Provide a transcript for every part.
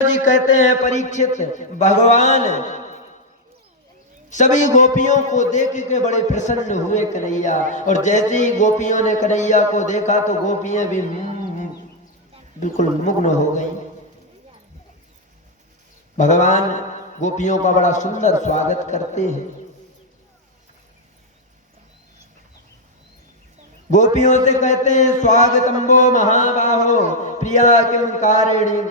जी कहते हैं परीक्षित भगवान सभी गोपियों को देख के बड़े प्रसन्न हुए कन्हैया। और जैसे ही गोपियों ने कन्हैया को देखा तो गोपियां भी बिल्कुल मुग्न हो गई। भगवान गोपियों का बड़ा सुंदर स्वागत करते हैं। गोपियों से कहते हैं स्वागतम्बो महाबाहो प्रिया किम कारिणी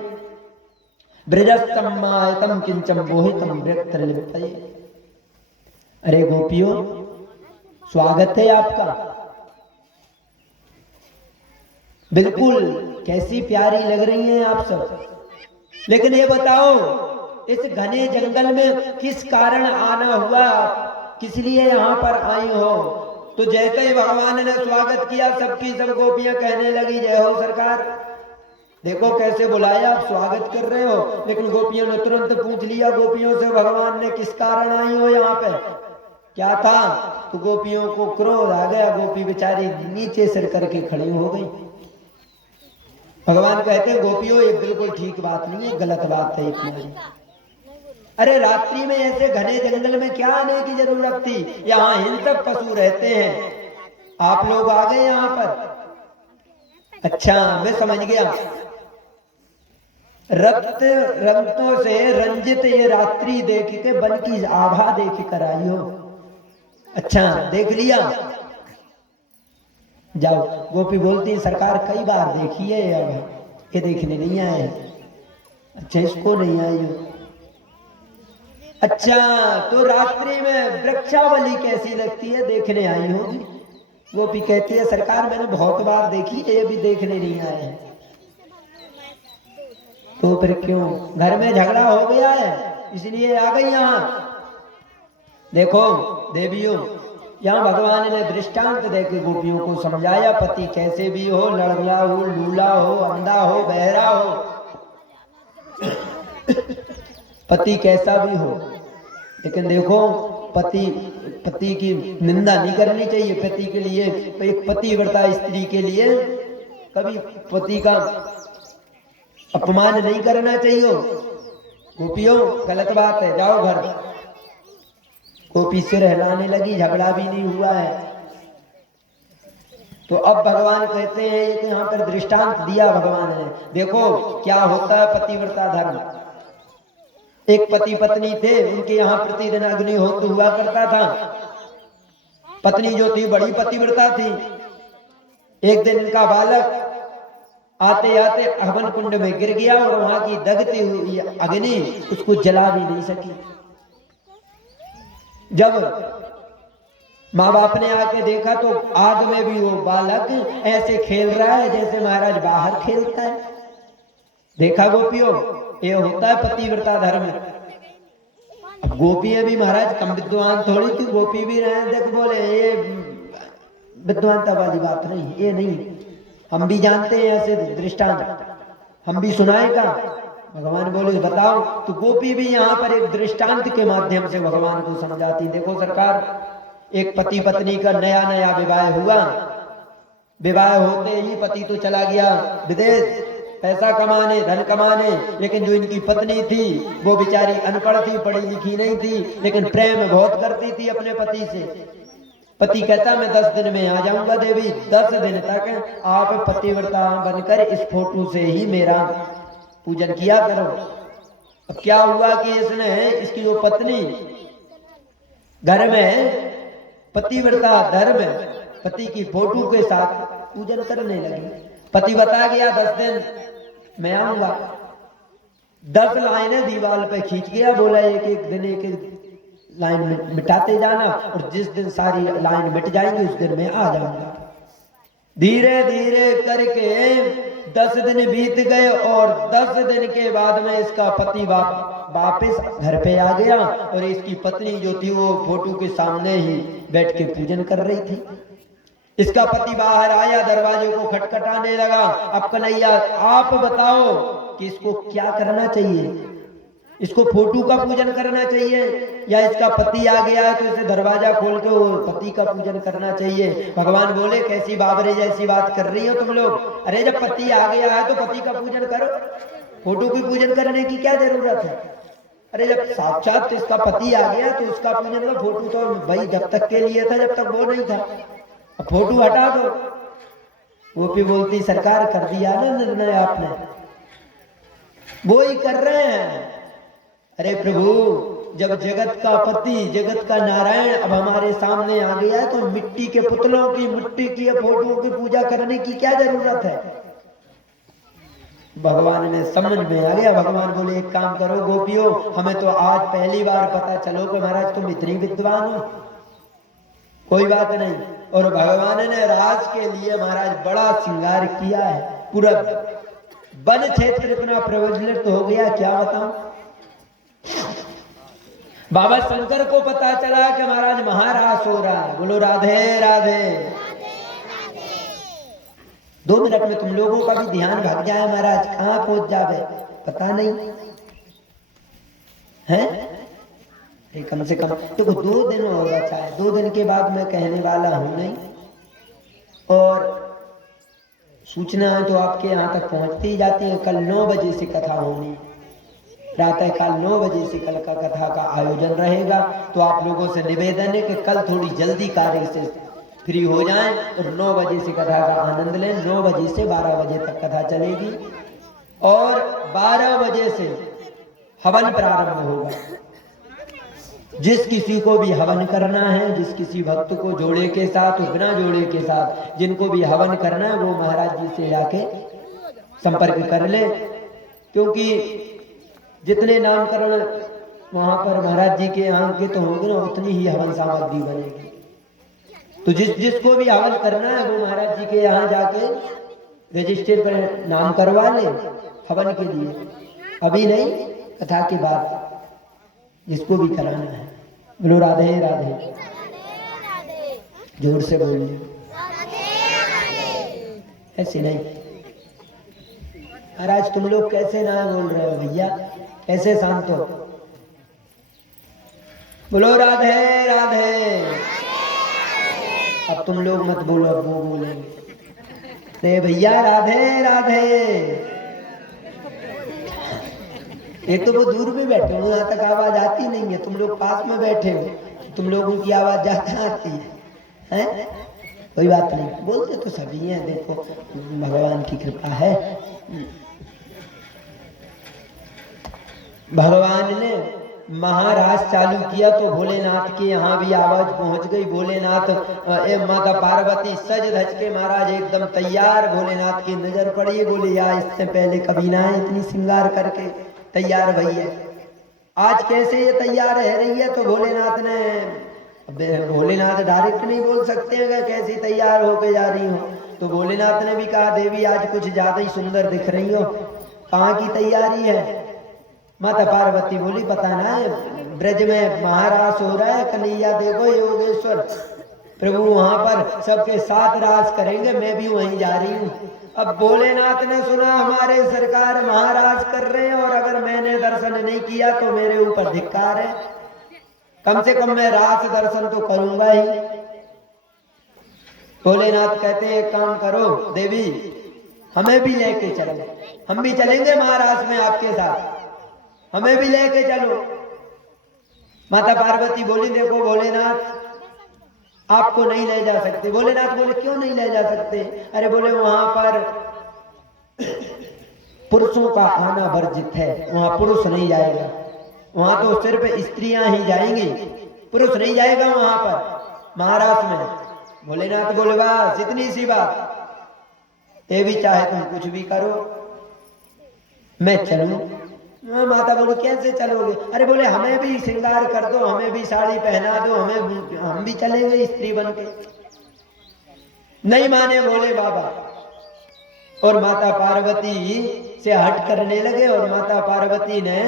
ब्रजस्तम्मायतम किंचम मोहितम व्यक्तलिप्तये। अरे गोपियों, स्वागत है आपका। बिल्कुल कैसी प्यारी लग रही हैं आप सब। लेकिन ये बताओ, इस घने जंगल में किस कारण आना हुआ, किस लिए यहाँ पर आई हो? तो जैसे ही भगवान ने स्वागत किया, सबकी सब गोपियां कहने लगी जय हो सरकार। देखो कैसे बुलाया, आप स्वागत कर रहे हो। लेकिन गोपियों ने तुरंत पूछ लिया गोपियों से, भगवान ने किस कारण आई हो यहाँ पे, क्या था? तो गोपियों को क्रोध आ गया। गोपी बेचारी नीचे सिर करके खड़ी हो गई। भगवान कहते हैं गोपियों, ये बिल्कुल ठीक बात नहीं है, गलत बात है तुम्हारी। अरे रात्रि में ऐसे घने जंगल में क्या आने की जरूरत थी? यहाँ हिंसक पशु रहते हैं, आप लोग आ गए यहाँ पर। अच्छा, मैं समझ गया। रंगतों से रंजित ये रात्रि देख के बन की आभा देख कर आई हो। अच्छा, देख लिया, जाओ। गोपी बोलती सरकार कई बार देखी है, अब ये देखने नहीं आए। अच्छा, इसको नहीं आई हो। अच्छा, तो रात्रि में वृक्षावली कैसी लगती है देखने आई होगी। गोपी कहती है सरकार मैंने बहुत बार देखी है, ये भी देखने नहीं आए हैं। तो फिर क्यों? घर में झगड़ा हो गया है इसलिए आ गई यहाँ। देखो देवियों, यहाँ भगवान ने दृष्टांत देकर गोपियों को समझाया, पति कैसे भी हो, लड़गला हो, लूला हो, अंधा हो, बहरा हो, पति कैसा भी हो, लेकिन देखो पति की निंदा नहीं करनी चाहिए। पति के लिए, एक पतिव्रता स्त्री के लिए कभी पति का अपमान नहीं करना चाहिए। गोपियों, गलत बात है, जाओ घर। गोपी सिर हिलाने लगी, झगड़ा भी नहीं हुआ है। तो अब भगवान कहते हैं कि यहाँ पर दृष्टांत दिया भगवान ने। देखो क्या होता है पतिव्रता धर्म। एक पति पत्नी थे, उनके यहाँ प्रतिदिन अग्निहोत्र हुआ करता था। पत्नी जो थी बड़ी पतिव्रता थी। एक दिन इनका बालक आते आते हवन कुंड में गिर गया और वहां की दगती हुई अग्नि उसको जला भी नहीं सकी। जब माँ बाप ने आके देखा तो आग में भी वो बालक ऐसे खेल रहा है जैसे महाराज बाहर खेलता है। देखा गोपियों, ये होता है पतिव्रता धर्म। अब गोपियां भी महाराज कम विद्वान थोड़ी थी, गोपी भी रहे, देख बोले ये विद्वानता वाली बात नहीं, ये नहीं, हम भी जानते हैं ऐसे दृष्टांत, हम भी सुनाएगा। भगवान बोले बताओ। तो गोपी भी यहाँ पर एक दृष्टांत के माध्यम से भगवान को समझाती। देखो सरकार, एक पति पत्नी का नया नया विवाह हुआ। विवाह होते ही पति तो चला गया विदेश पैसा कमाने, धन कमाने, लेकिन जो इनकी पत्नी थी वो बेचारी अनपढ़ थी, पढ़ी लिखी नहीं थी, लेकिन प्रेम बहुत करती थी अपने पति से। पति कहता मैं 10 दिन में आ जाऊंगा देवी, 10 दिन तक आप पतिव्रता बनकर इस फोटो से ही मेरा पूजन किया करो। अब क्या हुआ कि इसने, इसकी जो पत्नी घर में पतिव्रता धर्म पति की फोटो के साथ पूजन करने लगी। पति बता गया 10 दिन मैं आऊंगा। 10 लाइनें दीवार पे खींच गया, बोला एक एक दिन एक एक लाइन मिटाते जाना, और जिस दिन सारी लाइन मिट जाएंगी उस दिन मैं आ जाऊंगा। धीरे धीरे करके 10 दिन बीत गए और 10 दिन के बाद में इसका पति वापस घर पे आ गया और इसकी पत्नी जो थी वो फोटो के सामने ही बैठ के पूजन कर रही थी। इसका पति बाहर आया, दरवाजे को खटखटाने लगा। अब कन्हैया आप बताओ कि इसको क्या करना चाहिए? इसको फोटो का पूजन करना चाहिए या इसका पति आ गया है तो इसे दरवाजा खोल के वो पति का पूजन करना चाहिए? भगवान बोले कैसी बाबरे जैसी बात कर रही हो तुम लोग। अरे जब पति आ गया है तो पति का पूजन करो। फोटो की पूजन करने की क्या जरूरत है? अरे जब साक्षात इसका पति आ गया तो उसका पूजन का, फोटो तो भाई जब तक के लिए था जब तक वो नहीं था, अब फोटो हटा दो। वो भी बोलती सरकार कर दिया ना निर्णय आपने, वो ही कर रहे हैं। अरे प्रभु, जब जगत का पति जगत का नारायण अब हमारे सामने आ गया है तो मिट्टी के पुतलों की, मिट्टी की फोटो की पूजा करने की क्या जरूरत है? भगवान ने समझ में आ गया। भगवान बोले एक काम करो गोपियों, हमें तो आज पहली बार पता चलो कि महाराज तुम इतनी विद्वान हो, कोई बात नहीं। और भगवान ने राज के लिए महाराज बड़ा श्रृंगार किया है, पूरा वन क्षेत्र इतना प्रज्वलित हो गया क्या बताऊं। बाबा शंकर को पता चला कि महाराज महारास हो रहा है। बोलो राधे राधे। 2 मिनट में तुम लोगों का भी ध्यान भाग जाए महाराज, कहाँ पहुंच जावे पता नहीं है। कम से कम देखो 2 दिन होगा, चाहे 2 दिन के बाद मैं कहने वाला हूं नहीं, और सूचना तो आपके यहाँ तक पहुंचती ही जाती है। कल 9 बजे से कथा होनी, प्रातः काल 9 बजे से कल का कथा का आयोजन रहेगा। तो आप लोगों से निवेदन है कि कल थोड़ी जल्दी कार्य से फ्री हो जाएं और 9 बजे से कथा का आनंद लें। 9 बजे से 12 बजे तक कथा चलेगी और 12 बजे से हवन प्रारंभ होगा। जिस किसी को भी हवन करना है, जिस किसी भक्त को जोड़े के साथ और बिना जोड़े के साथ जिनको भी हवन करना है, वो महाराज जी से जाके संपर्क कर ले, क्योंकि जितने नामकरण वहां पर महाराज जी के यहाँ के तो होंगे ना, उतनी ही हवन सामग्री बनेगी। तो जिसको भी हवन करना है वो महाराज जी के यहाँ जाके रजिस्टर पर नाम करवा ले हवन के लिए, अभी नहीं कथा के बाद जिसको भी कराना है। बोलो राधे राधे, जोर से बोलिए, ऐसे नहीं। महाराज तुम लोग कैसे ना बोल रहे हो भैया, कैसे शांत हो? बोलो राधे राधे। अब तुम लोग मत बोलो, अब वो बोलेंगे। रे भैया राधे राधे। एक तो वो दूर में बैठे हो, यहाँ तक आवाज आती नहीं है, तुम लोग पास में बैठे हो, तुम लोगों की आवाज ज्यादा आती है? कोई बात नहीं, बोलते तो सभी हैं, देखो भगवान की कृपा है। भगवान ने महाराज चालू किया तो भोलेनाथ के यहाँ भी आवाज पहुंच गई। भोलेनाथ माता पार्वती सज धज के महाराज एकदम तैयार, भोलेनाथ की नजर पड़ी, बोले यार इससे पहले कभी ना है इतनी श्रृंगार करके तैयार भई है, आज कैसे ये तैयार रह रही है? तो भोलेनाथ डायरेक्ट नहीं बोल सकते हैं कैसी तैयार होके जा रही हो, तो भोलेनाथ ने भी कहा देवी आज कुछ ज्यादा ही सुंदर दिख रही हो, कहाँ की तैयारी है? माता पार्वती बोली पता ना, ब्रज में महारास हो रहा है, कन्हैया देखो योगेश्वर प्रभु वहां पर सबके साथ रास करेंगे, मैं भी वहीं जा रही हूँ। अब भोलेनाथ ने सुना हमारे सरकार महाराज कर रहे हैं और अगर मैंने दर्शन नहीं किया तो मेरे ऊपर धिक्कार है, कम से कम मैं रास दर्शन तो करूंगा ही। भोलेनाथ कहते हैं एक काम करो देवी, हमें भी लेके चलो, हम भी चलेंगे महाराज में आपके साथ, हमें भी लेके चलो। माता पार्वती बोली देखो भोलेनाथ आपको नहीं ले जा सकते। भोलेनाथ बोले क्यों नहीं ले जा सकते? अरे बोले वहां पर पुरुषों का आना वर्जित है, वहां पुरुष नहीं जाएगा, वहां तो सिर्फ स्त्रियां ही जाएंगी, पुरुष नहीं जाएगा वहां पर महाराज में। भोलेनाथ बोले बस इतनी सी बात, ये भी चाहे तुम कुछ भी करो मैं चलूं। माता बोले कैसे चलोगे? अरे बोले हमें भी श्रृंगार कर दो, हमें भी साड़ी पहना दो, हम भी चलेंगे स्त्री बन के। नहीं माने भोले बाबा और माता पार्वती से हट करने लगे, और माता पार्वती ने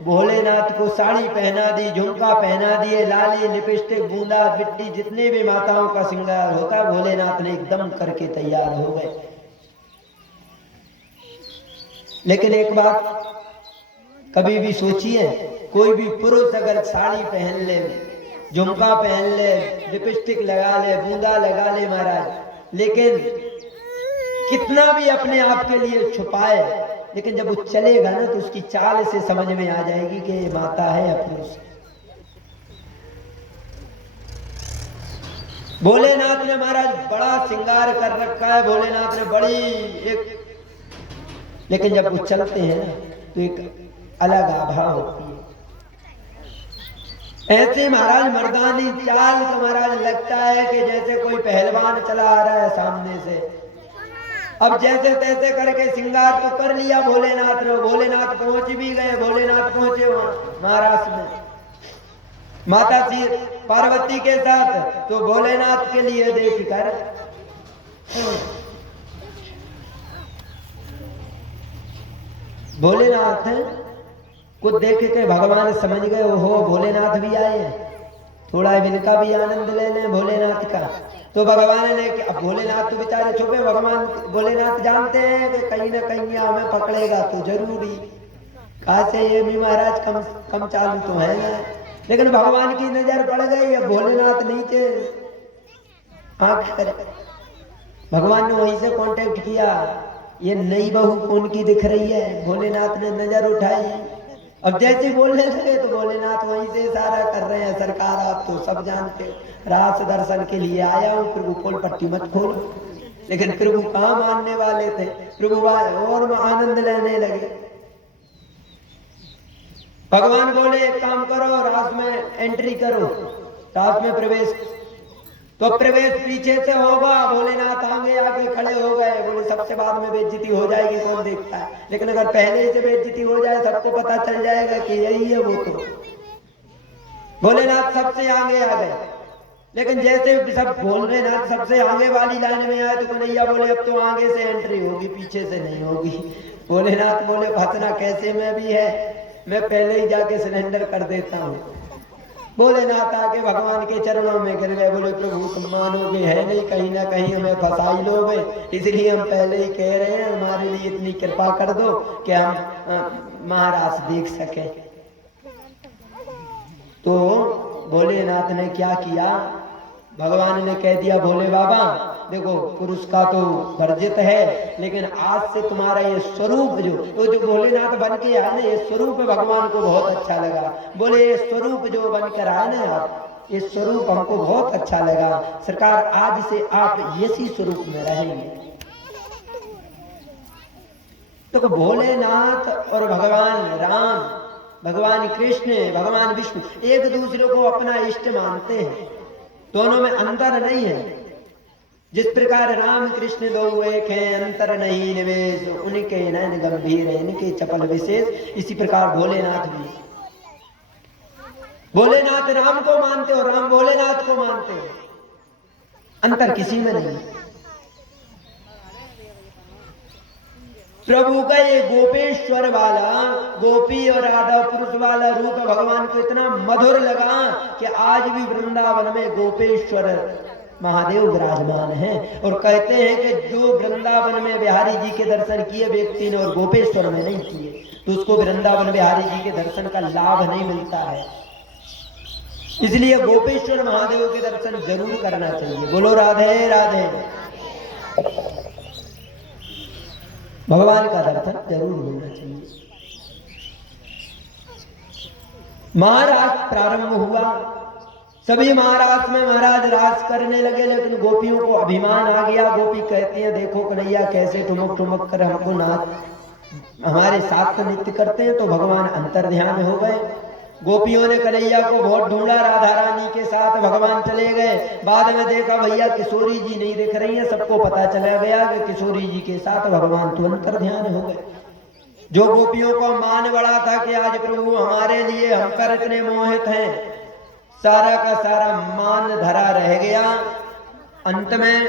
भोलेनाथ को साड़ी पहना दी, झुमका पहना दिए, लाली लिपस्टिक बूंदा बिट्टी जितने भी माताओं का श्रृंगार होता भोलेनाथ ने एकदम करके तैयार हो गए। लेकिन एक बात कभी भी सोचिए, कोई भी पुरुष अगर साड़ी पहन ले, झुमका पहन ले, लिपस्टिक लगा ले, बूंदा लगा ले महाराज, लेकिन कितना भी अपने आप के लिए छुपाए लेकिन जब वो चलेगा ना तो उसकी चाल से समझ में आ जाएगी कि ये माता है या पुरुष। भोलेनाथ ने महाराज बड़ा श्रृंगार कर रखा है, भोलेनाथ ने बड़ी एक, लेकिन जब वो चलते हैं ना तो एक अलग आभा होती है। ऐसे महाराज मर्दानी चाल का महाराज लगता है कि जैसे कोई पहलवान चला आ रहा है सामने से। अब जैसे तैसे करके श्रृंगार तो कर लिया भोलेनाथ ने, भोलेनाथ पहुंच भी गए। भोलेनाथ पहुंचे वहां महाराष्ट्र में माता श्री पार्वती के साथ, तो भोलेनाथ के लिए देखकर भोलेनाथ को देख के भगवान समझ गए, ओहो भोलेनाथ भी आए हैं, थोड़ा इनका भी आनंद ले लें भोलेनाथ का। तो भगवान ने, अब भोलेनाथ तो बेचारे छुपे, भगवान भोलेनाथ जानते हैं कि कहीं ना कहीं हमें पकड़ेगा तो जरूरी, कहा से ये भी महाराज कम चालू तो है ना। लेकिन भगवान की नजर पड़ गई, अब भोलेनाथ नीचे आंख करे। भगवान ने वहीं से कांटेक्ट किया, ये नई बहू कौन की दिख रही है। भोलेनाथ ने नजर उठाई, अब जैसे बोलने लगे तो भोलेनाथ वहीं से इशारा कर रहे हैं, सरकार आप तो सब जानते हो, रास दर्शन के लिए आया हूँ, प्रभु खोल पट्टी मत खोलो। लेकिन प्रभु कहाँ मानने वाले थे, प्रभु और आनंद लेने लगे। भगवान बोले एक काम करो, रास में एंट्री करो, रास में प्रवेश। तो प्रवेश पीछे से होगा, भोलेनाथ आगे आके खड़े हो गए। बोले सबसे बाद में बेइज्जती हो जाएगी, कौन देखता है, लेकिन अगर पहले से बेइज्जती हो जाए सबको पता चल जाएगा कि यही है वो। तो भोलेनाथ सबसे आगे आ गए। लेकिन जैसे सब भोलेनाथ सबसे आगे वाली लाइन में आए तो कन्हैया बोले अब तो आगे से एंट्री होगी, पीछे से नहीं होगी। भोलेनाथ बोले फंसना कैसे में भी है, मैं पहले ही जाके सरेंडर कर देता हूँ। भोलेनाथ आके भगवान के चरणों में गिर गए। बोले प्रभु तुम मानोगे है नहीं, कहीं ना कहीं हमें फंसा ही लोगे, इसलिए हम पहले ही कह रहे हैं, हमारे लिए इतनी कृपा कर दो कि हम महाराज देख सके। तो भोलेनाथ ने क्या किया, भगवान ने कह दिया भोले बाबा देखो पुरुष का तो वर्जित है, लेकिन आज से तुम्हारा ये स्वरूप जो भोलेनाथ बन के आया ना, ये स्वरूप भगवान को बहुत अच्छा लगा। बोले ये स्वरूप जो बन कर आए ना आप, ये स्वरूप हमको बहुत अच्छा लगा, सरकार आज से आप इसी स्वरूप में रहेंगे। तो भोलेनाथ और भगवान राम, भगवान कृष्ण, भगवान विष्णु एक दूसरे को अपना इष्ट मानते हैं, दोनों में अंतर नहीं है। जिस प्रकार राम कृष्ण दो एक हैं, अंतर नहीं निवेश, उनके नयन गंभीर है, इनके चपल विशेष, इसी प्रकार भोलेनाथ भी। भोलेनाथ राम को मानते और राम भोलेनाथ को मानते हैं, अंतर किसी में नहीं। प्रभु का ये गोपेश्वर वाला, गोपी और राधा पुरुष वाला रूप भगवान को इतना मधुर लगा कि आज भी वृंदावन में गोपेश्वर महादेव विराजमान हैं। और कहते हैं कि जो वृंदावन में बिहारी जी के दर्शन किए व्यक्ति ने और गोपेश्वर में नहीं किए, तो उसको वृंदावन बिहारी जी के दर्शन का लाभ नहीं मिलता है। इसलिए गोपेश्वर महादेव के दर्शन जरूर करना चाहिए। बोलो राधे राधे। भगवान का दर्शन जरूर होना चाहिए। महाराज प्रारंभ हुआ, सभी महाराज में महाराज राज करने लगे, लेकिन गोपियों को अभिमान आ गया। गोपी कहती हैं देखो कन्हैया कैसे ठुमक ठुमक कर हमको नाच हमारे साथ तो नृत्य करते हैं। तो भगवान अंतर ध्यान हो गए। गोपियों ने कन्हैया को बहुत ढूंढा, राधा रानी के साथ भगवान चले गए। बाद में देखा भैया किशोरी जी नहीं दिख रही हैं, सबको पता चला गया कि किशोरी जी के साथ भगवान तो अंतर ध्यान हो गए। जो गोपियों को मान बड़ा था कि आज प्रभु हमारे लिए हम पर इतने मोहित हैं, सारा का सारा मान धरा रह गया। अंत में